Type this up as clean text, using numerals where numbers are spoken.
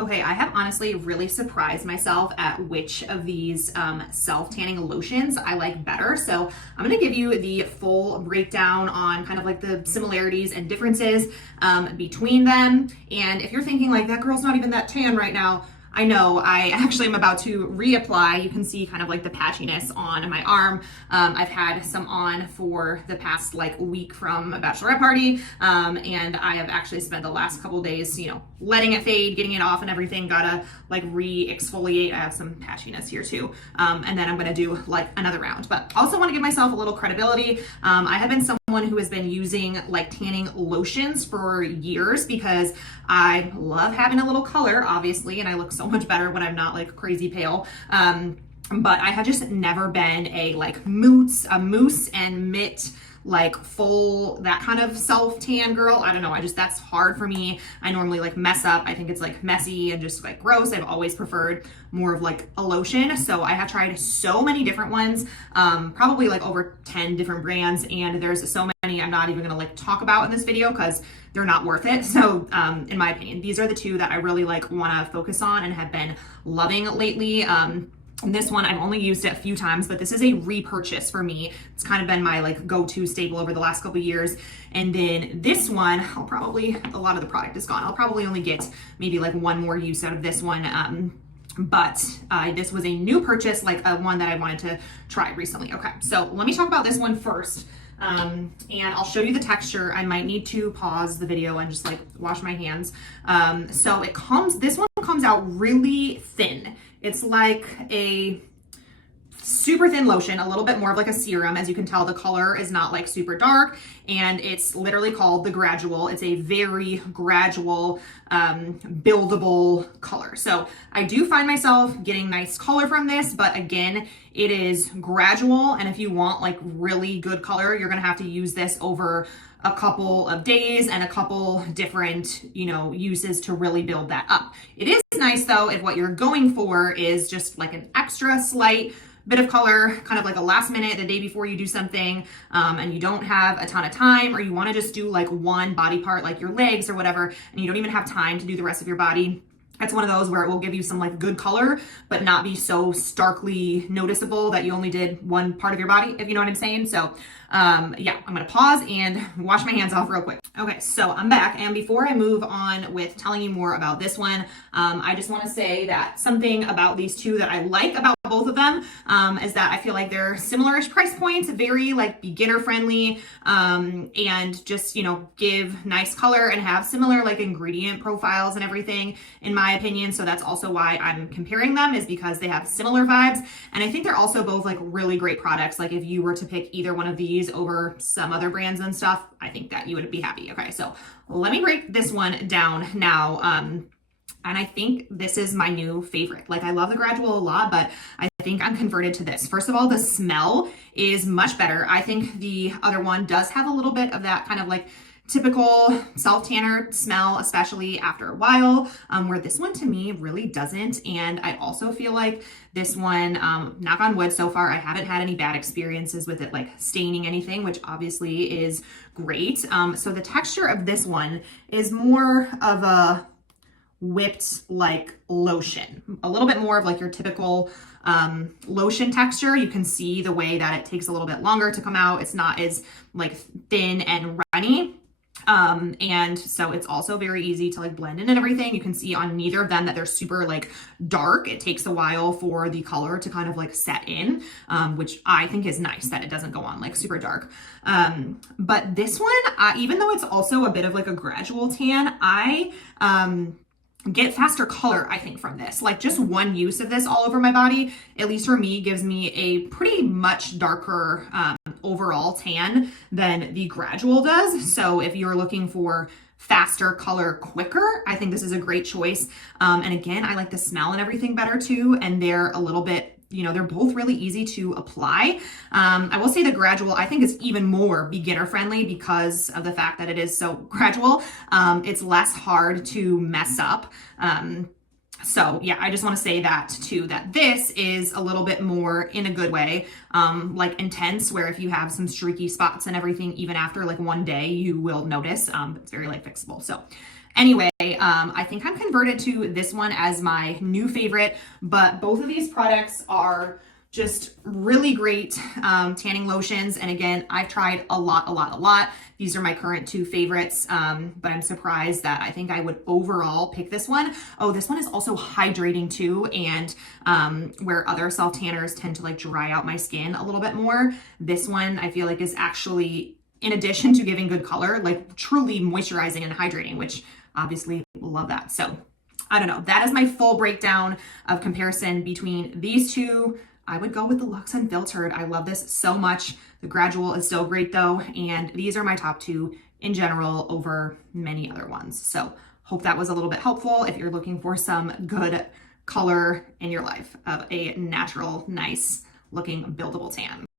Okay, I have honestly really surprised myself at which of these self-tanning lotions I like better. So I'm gonna give you the full breakdown on kind of like the similarities and differences between them. And if you're thinking like, that girl's not even that tan right now, I know, I actually am about to reapply. You can see kind of like the patchiness on my arm. I've had some on for the past like week from a bachelorette party. And I have actually spent the last couple days, letting it fade, getting it off and everything. Gotta like re-exfoliate. I have some patchiness here too. And then I'm gonna do like another round, but also wanna give myself a little credibility. I have been someone who has been using like tanning lotions for years because I love having a little color, obviously, and I look so much better when I'm not like crazy pale. But I have just never been a like mousse and mitt, like full, that kind of self tan girl. I don't know. That's hard for me. I normally like mess up. I think it's like messy and just like gross. I've always preferred more of like a lotion. So I have tried so many different ones, probably like over 10 different brands. And there's so many I'm not even gonna like talk about in this video because they're not worth it. So in my opinion, these are the two that I really like wanna focus on and have been loving lately. And this one, I've only used it a few times, but this is a repurchase for me. It's kind of been my like go-to staple over the last couple of years. And then this one, a lot of the product is gone. I'll probably only get maybe like one more use out of this one. But this was a new purchase, like one that I wanted to try recently. Okay, so let me talk about this one first. And I'll show you the texture. I might need to pause the video and just like wash my hands. So this one comes out really thin. It's like a super thin lotion, a little bit more of like a serum. As you can tell, the color is not like super dark, and it's literally called the Gradual. It's a very gradual, buildable color. So I do find myself getting nice color from this, but again, it is gradual. And if you want like really good color, you're gonna have to use this over a couple of days and a couple different, uses to really build that up. It is nice though if what you're going for is just like an extra slight bit of color, kind of like a last minute, the day before you do something, and you don't have a ton of time, or you want to just do like one body part, like your legs or whatever, and you don't even have time to do the rest of your body. That's one of those where it will give you some like good color, but not be so starkly noticeable that you only did one part of your body, if you know what I'm saying. So yeah, I'm gonna pause and wash my hands off real quick. Okay, so I'm back. And before I move on with telling you more about this one, I just wanna say that something about these two that I like about both of them is that I feel like they're similar-ish price points, very like beginner friendly, and just, give nice color and have similar like ingredient profiles and everything, in my opinion. So that's also why I'm comparing them, is because they have similar vibes. And I think they're also both like really great products. Like if you were to pick either one of these over some other brands and stuff, I think that you would be happy. Okay, so let me break this one down now. And I think this is my new favorite. Like I love the Gradual a lot, but I think I'm converted to this. First of all, the smell is much better. I think the other one does have a little bit of that kind of like typical self-tanner smell, especially after a while, where this one to me really doesn't. And I also feel like this one, knock on wood, so far I haven't had any bad experiences with it like staining anything, which obviously is great. So the texture of this one is more of a whipped like lotion, a little bit more of like your typical lotion texture. You can see the way that it takes a little bit longer to come out. It's not as like thin and runny. And so it's also very easy to like blend in and everything. You can see on neither of them that they're super like dark. It takes a while for the color to kind of like set in, which I think is nice that it doesn't go on like super dark. But this one, even though it's also a bit of like a gradual tan, I, get faster color, I think, from this. Like just one use of this all over my body, at least for me, gives me a pretty much darker overall tan than the Gradual does. So if you're looking for faster color quicker, I think this is a great choice. And again, I like the smell and everything better too. And they're a little bit, they're both really easy to apply. I will say the Gradual, I think, is even more beginner friendly because of the fact that it is so gradual. It's less hard to mess up. So yeah, I just want to say that too, that this is a little bit more in a good way, like intense, where if you have some streaky spots and everything, even after like one day, you will notice. It's very like fixable. So Anyway, I think I'm converted to this one as my new favorite, but both of these products are just really great tanning lotions. And again, I've tried a lot. These are my current two favorites, but I'm surprised that I think I would overall pick this one. Oh, this one is also hydrating too. And where other self tanners tend to like dry out my skin a little bit more, this one I feel like is actually, in addition to giving good color, like truly moisturizing and hydrating, which obviously love that. So I don't know. That is my full breakdown of comparison between these two. I would go with the Luxe Unfiltered. I love this so much. The Gradual is still great though. And these are my top two in general over many other ones. So hope that was a little bit helpful if you're looking for some good color in your life of a natural, nice looking buildable tan.